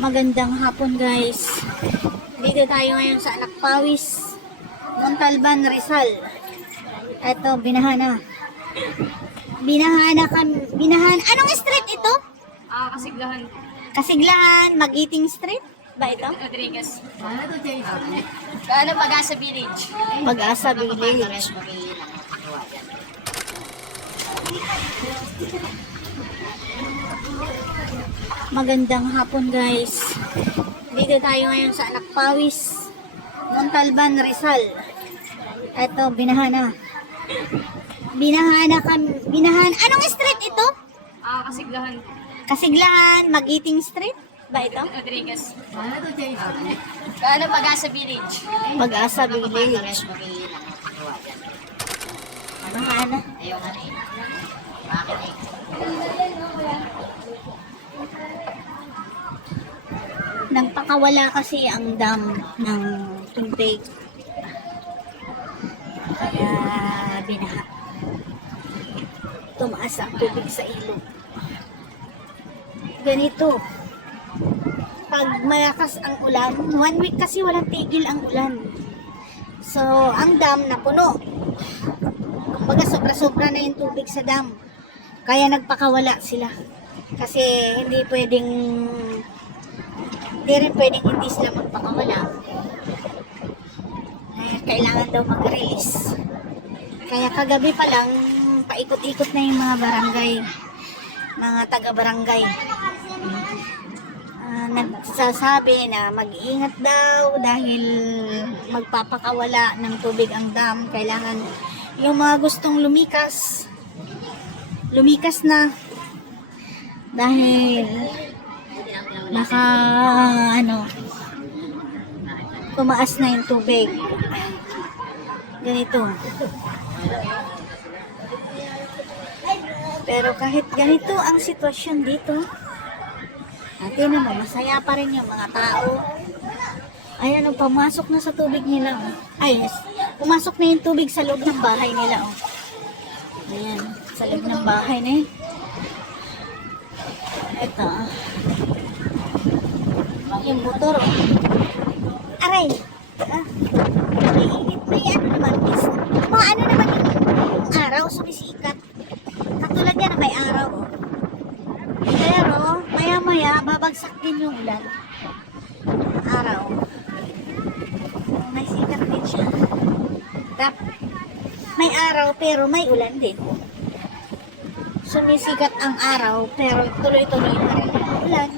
Magandang hapon guys. Dito tayo ngayon sa Anak Pawis, Montalban, Rizal. Ito, Binahana. Binahan. Anong street ito? Kasiglahan. Kasiglahan, Magiting Street ba ito? Rodriguez. Ano, Pag-asa Village. Pag-asa Village. Magandang hapon guys. Dito tayo ngayon sa Anak Pawis, Montalban, Rizal. Ito, Binahana. Binahan. Anong street ito? Kasiglahan. Kasiglahan, Magiting Street ba ito? Rodriguez. Ano, Pag-asa Village. Pag-asa Village. Binahana. Nagpakawala kasi ang dam ng tubig. Kaya binaha. Tumaas ang tubig sa ilog. Ganito. Pag malakas ang ulan, 1 week kasi walang tigil ang ulan. So, ang dam napuno. Kumbaga sobra-sobra na yung tubig sa dam. Kaya nagpakawala sila. Kasi hindi rin pwedeng hindi sila magpakawala. Kailangan daw mag-release. Kaya kagabi pa lang, paikot-ikot na yung mga barangay, mga taga-barangay. Nagsasabi na mag-iingat daw dahil magpapakawala ng tubig ang dam. Kailangan yung mga gustong lumikas na dahil baka tumaas na yung tubig. Ganito. Pero kahit ganito ang sitwasyon dito, natin naman, masaya pa rin yung mga tao. Ayan, pumasok na sa tubig nila. Ay, yes. Pumasok na yung tubig sa loob ng bahay nila. Ayan, sa loob ng bahay na eh. Ito. Yung motor. Aray! May init. May ano naman. Ano naman yung araw sumisikat. Katulad yan na may araw. Pero, maya-maya, babagsak din yung ulan. Araw. May sikat din siya. May araw, pero may ulan din. Sumisikat ang araw, pero tuloy-tuloy pa rin ang ulan.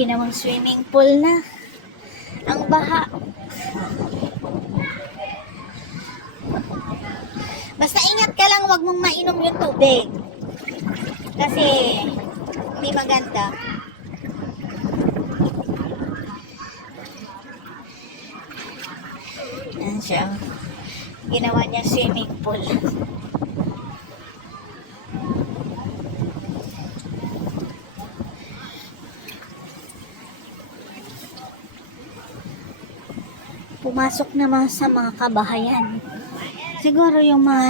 Ginawang swimming pool na ang baha. Basta ingat ka lang, wag mong mainom yung tubig kasi hindi maganda. Yan siya, ginawa niya swimming pool. Pumasok naman sa mga kabahayan. Siguro yung mga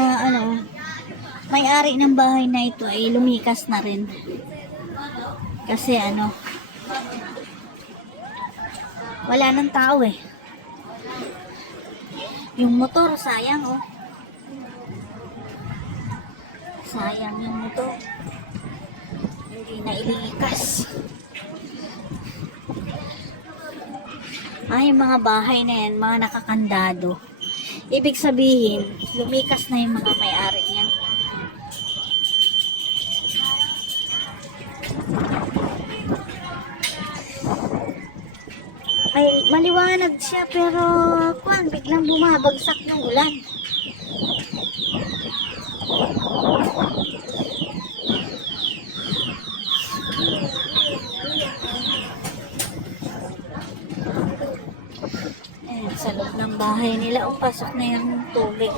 may-ari ng bahay na ito ay lumikas na rin. Kasi wala nang tao eh. Yung motor, sayang oh. Sayang yung motor. Hindi na ililikas. Ay, mga bahay na yan, mga nakakandado. Ibig sabihin, lumikas na yung mga may-ari yan. Ay, maliwanag siya pero biglang bumabagsak yung ulan. Sa loob ng bahay nila, pasok na yung tubig.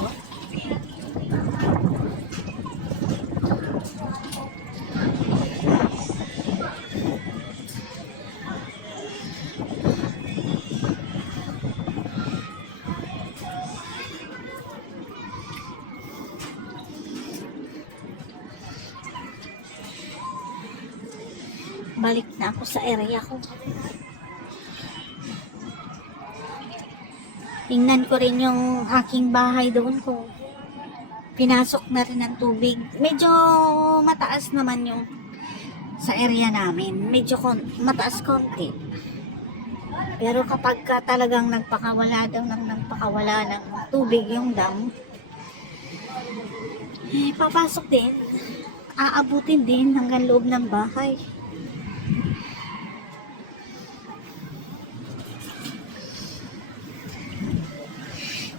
Balik na ako sa area ko. Tingnan ko rin yung aking bahay doon ko. Pinasok na rin ng tubig. Medyo mataas naman yung sa area namin. Medyo mataas konti. Pero kapag ka talagang nagpakawala ng tubig yung dam, papasok din. Aabutin din hanggang loob ng bahay.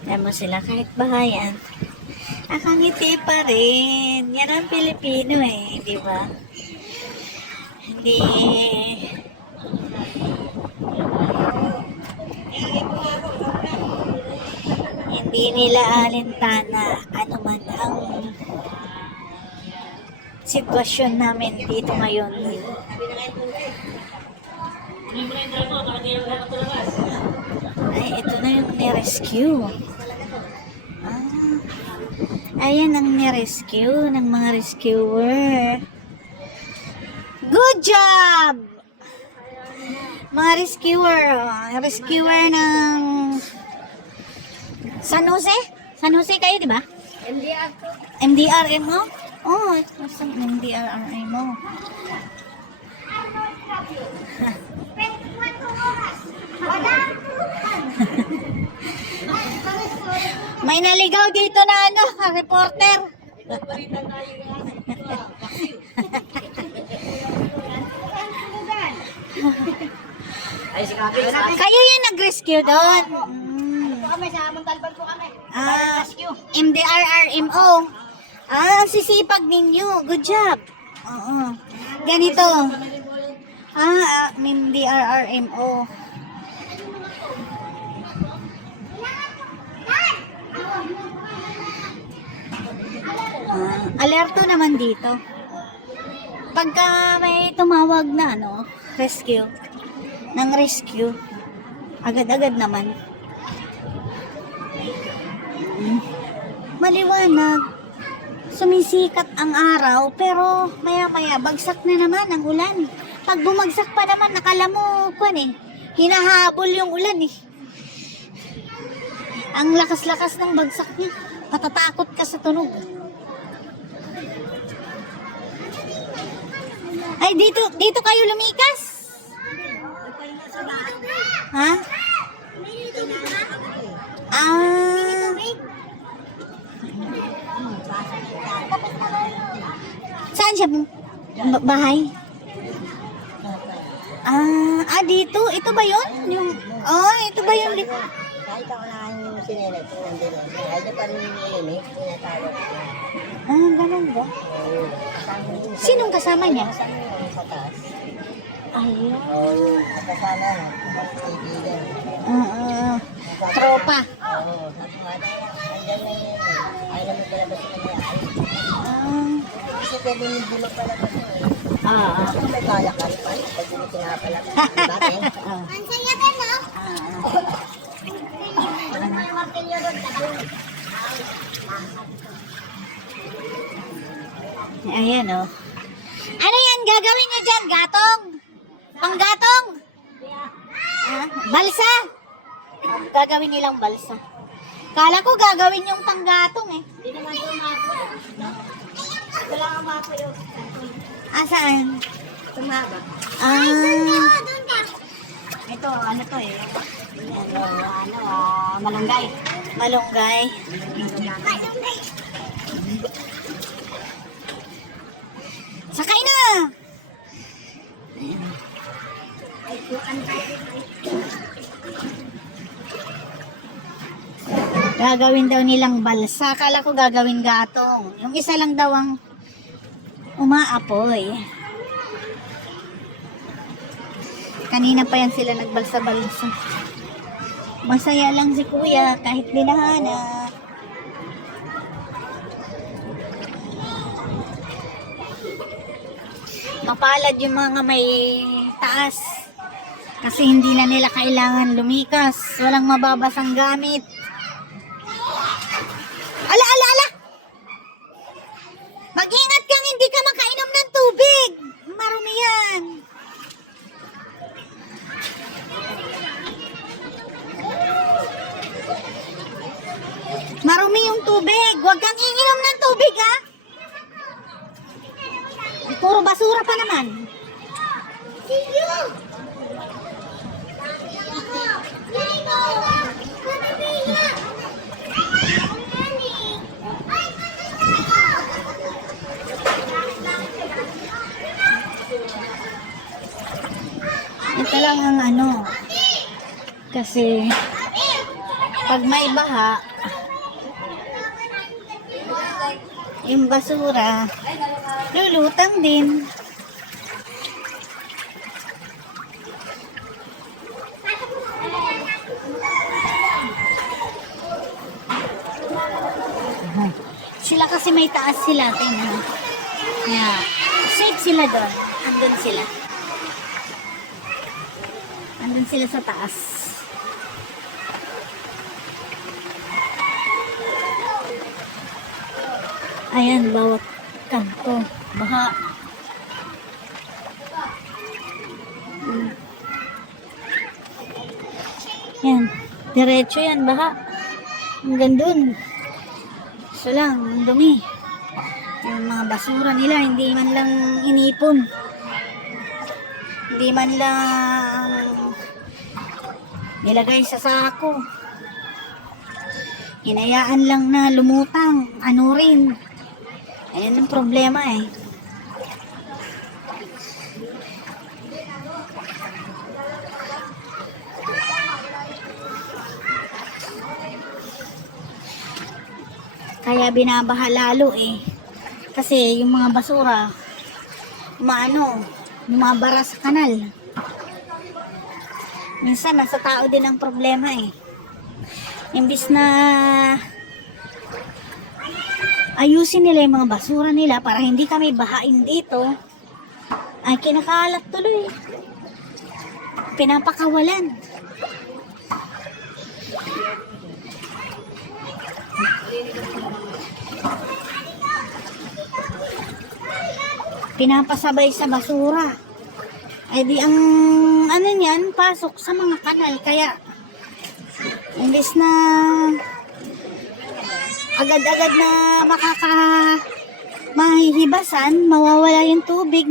Alam mo sila kahit bahayan, nakangiti pa rin. Yan ang Pilipino di ba? Hindi nila alintana ano man ang sitwasyon namin dito ngayon. Ay, ito na yung ni-rescue. Ayan ang ni-rescue ng mga rescuer. Good job! Mga rescuer. Rescuer ng San Jose? San Jose kayo, di ba? MDR ko. MDRMO? Oh, ito sa MDRMO. May naligaw dito na reporter. Kayo yung nag-rescue doon. Kami sa Montalban po kami. MDRRMO. Ang sisipag ninyo. Good job. Oo. Ganito. MDRRMO. Alerto naman dito. Pagka may tumawag na rescue, agad-agad naman. Maliwanag. Sumisikat ang araw, pero maya-maya bagsak na naman ang ulan. Pag bumagsak pa naman, nakala mo, hinahabol yung ulan Ang lakas-lakas ng bagsak niya. Patatakot ka sa tunog. Ay, dito kayo lumikas? Ha? Saan siya? Bahay? Dito? Ito ba yun? Ito ba yun? Kahit ako na yung sinelet, nandun lang. Kahit pa rin yung ilimik, tinatawag ko. Ganun ba? Sinong kasama niya? Kasama yung sa taas. Ayun. Nakasama na, kaibigan. Tropa. Oo, sabi nga tayo, andyan na yun. Ayaw namin palabas na niya. Kasi pwede hindi magpalabas na Kung may kalakal pa, pag hindi pinapalabas. Dati. Ang saya ka, no? Ayan, Ano yan gagawin niyo dyan? Gatong? Panggatong? Balsa? Gagawin nilang balsa. Kala ko gagawin yung panggatong Hindi naman ito mapa. Wala kang mapa yun. Saan? Tumaba. Ito, to malunggay. Malunggay. Sakay na! Gagawin daw nilang balsa. Akala ko gagawin gatong. Yung isa lang daw ang umaapoy. Kanina pa yan sila nagbalsa-balsa. Masaya lang si kuya kahit binahana. Mapalad yung mga may taas. Kasi hindi na nila kailangan lumikas. Walang mababasang gamit. Ala, ala, ala! Mag-ingat kang hindi ka makainom ng tubig. Marumi yan. Ito lang ang ano. Kasi pag may baha, yung basura, lulutang din. Sila kasi may taas sila, tingnan. Yeah. Safe sila doon. Andun sila. Andun sila sa taas. Ayan, bawat kanto. Baha. Yan. Diretso yan, baha. Hanggang dun. So lang, ang dumi. Yung mga basura nila, hindi man lang inipon. Hindi man lang nilagay sa sako. Hinayaan lang na lumutang. Ano rin. Ayan ang problema eh. Kaya binabaha lalo eh. Kasi yung mga basura, lumabara sa kanal. Minsan nasa tao din ang problema eh. Imbis na ayusin nila yung mga basura nila para hindi kami bahain dito, ay kinakalat tuloy. Pinapakawalan. Pinapasabay sa basura. Ay di ang ano niyan, pasok sa mga kanal. Kaya imbis na agad-agad na mahihibasan, mawawala yung tubig,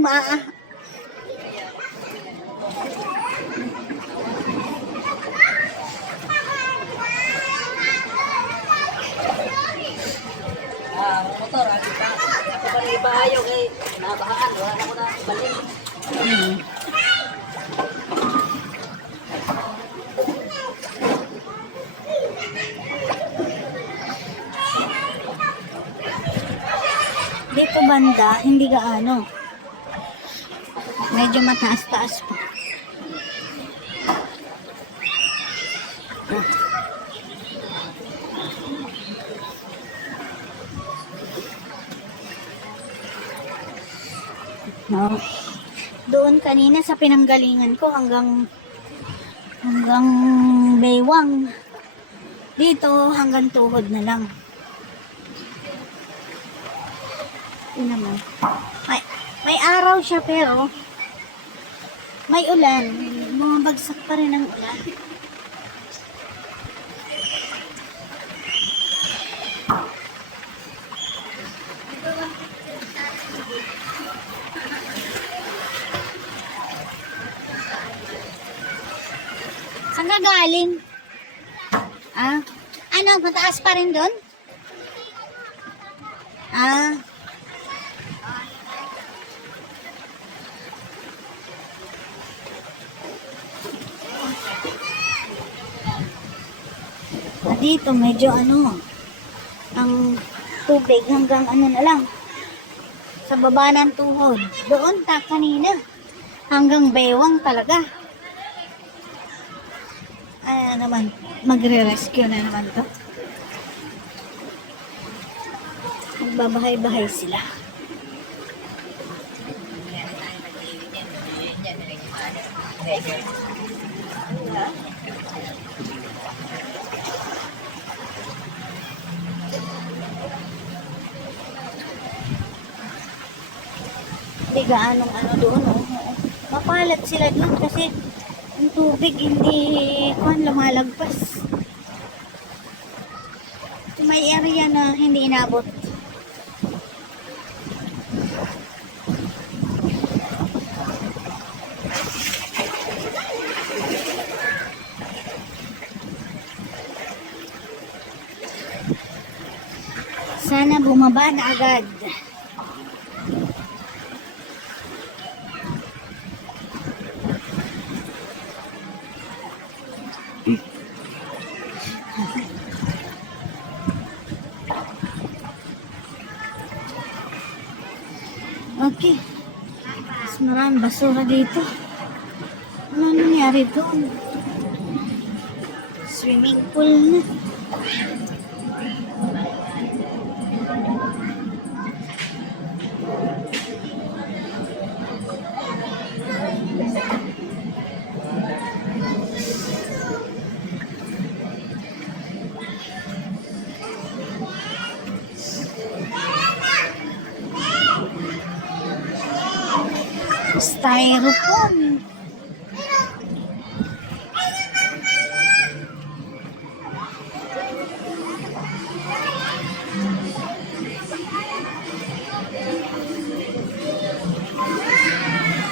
Motor, kita. Ako pa bahayo kay nabahaan. Wala na ko na balik. Dito banda, hindi gaano. Medyo mataas-taas pa. No. Doon kanina sa pinanggalingan ko hanggang baywang. Dito hanggang tuhod na lang. Yun naman. May araw siya pero may ulan. Bumabagsak pa rin ang ulan. Saan ka galing? Ano? Mataas pa rin doon? Dito medyo ang tubig hanggang na lang sa baba ng tuhod. Doon kanina hanggang baywang talaga. Naman magre-rescue na naman to. Magbabahay-bahay sila. Hindi gaanong doon, mapalat sila doon kasi ang tubig hindi lumalagpas. May area na hindi inabot. Sana bumaba na agad. Okay. Mas maraming basura dito. Ano nangyari doon? Swimming pool na. Styrofoam.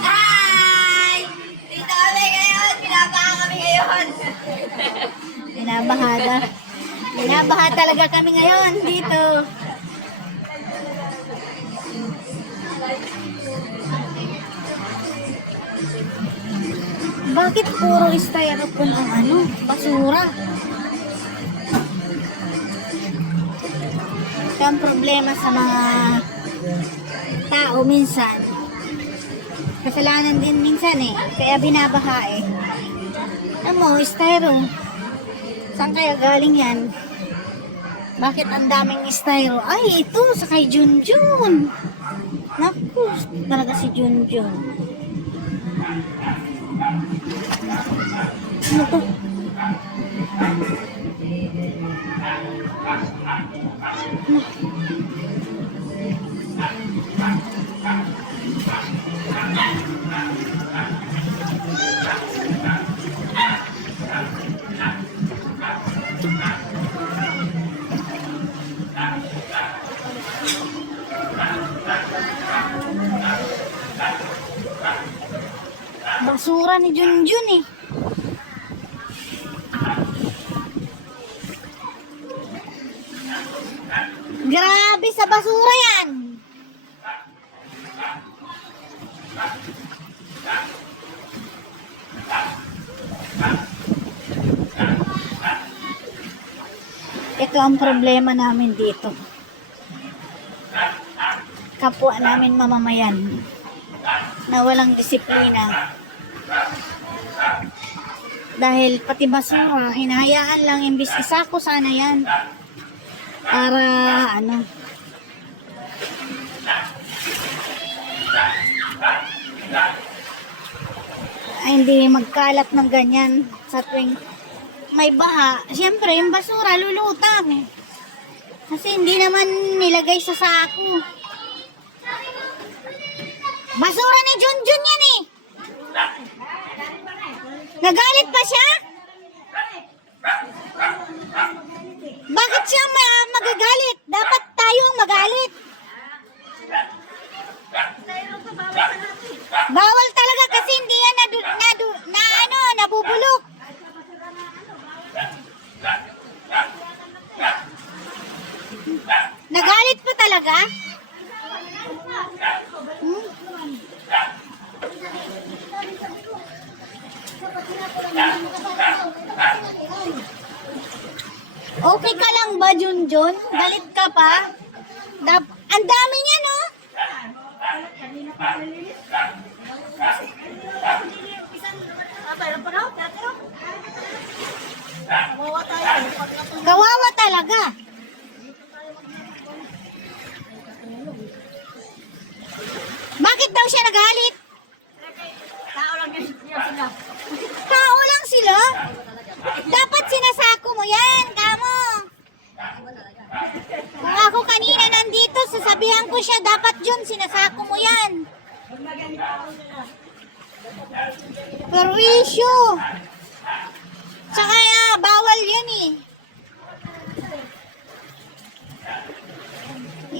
Hi! Dito kami ngayon. Binabaha kami ngayon. Binabahada. Binabaha talaga kami ngayon dito. Bakit puro styrofoam ang basura? Ito ang problema sa mga tao minsan. Kasalanan din minsan kaya binabaha Alam mo, styro. Saan kaya galing yan? Bakit ang daming styro? Ay, ito, sa kay Junjun. Naku, talaga si Junjun. Ano to? Basura ni Junjun Grabe sa basura yan. Ito ang problema namin dito. Kapwa namin mamamayan na walang disiplina. Dahil pati basura, hinahayaan lang, imbis isako sana yan. Para ay hindi magkalat ng ganyan sa tuwing may baha. Siyempre, yung basura lulutang. Kasi hindi naman nilagay sa sako. Basura ni Junjun yan Nagalit pa siya? Bakit siya magagalit? Dapat tayo ang magalit. Bawal talaga kasi hindi yan nabubulok. Nagalit pa talaga? Okay ka lang ba, Junjun? Galit ka pa? Ang dami niya, no? Kawawa talaga. Bakit daw siya nagalit? Tao lang sila. Dapat sinasako mo yan, kamo. Kung ako kanina nandito, sasabihan ko siya, dapat yun, sinasako mo yan. Perwisyo. Tsaka bawal yun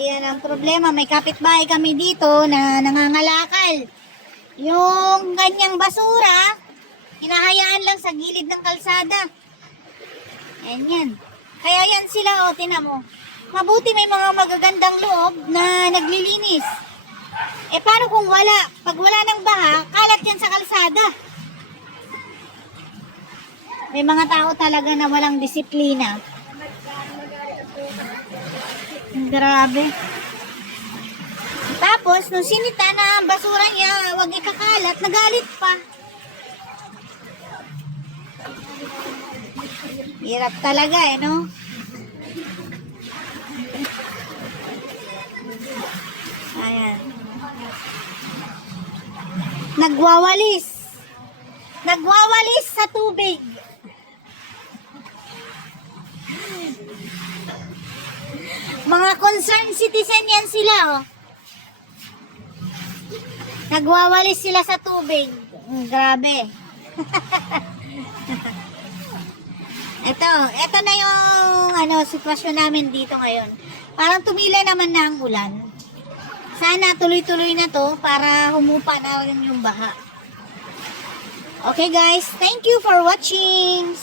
Yan ang problema. May kapitbahay kami dito na nangangalakal. Yung ganyang basura, hinahayaan lang sa gilid ng kalsada. Yan. Kaya yan sila, tinan mo. Mabuti may mga magagandang loob na naglilinis. Eh paano kung wala? Pag wala ng baha, kalat yan sa kalsada. May mga tao talaga na walang disiplina. Grabe. Tapos, nung sinita na ang basura niya, wag ikakalat, nagalit pa. Hirap talaga eh, no? Ayan. Nagwawalis. Nagwawalis sa tubig. Mga concerned citizen yan sila, oh. Nagwawalis sila sa tubig. Grabe. Ito na yung sitwasyon namin dito ngayon. Parang tumila naman na ang ulan. Sana tuloy-tuloy na to para humupa na rin yung baha. Okay guys, thank you for watching.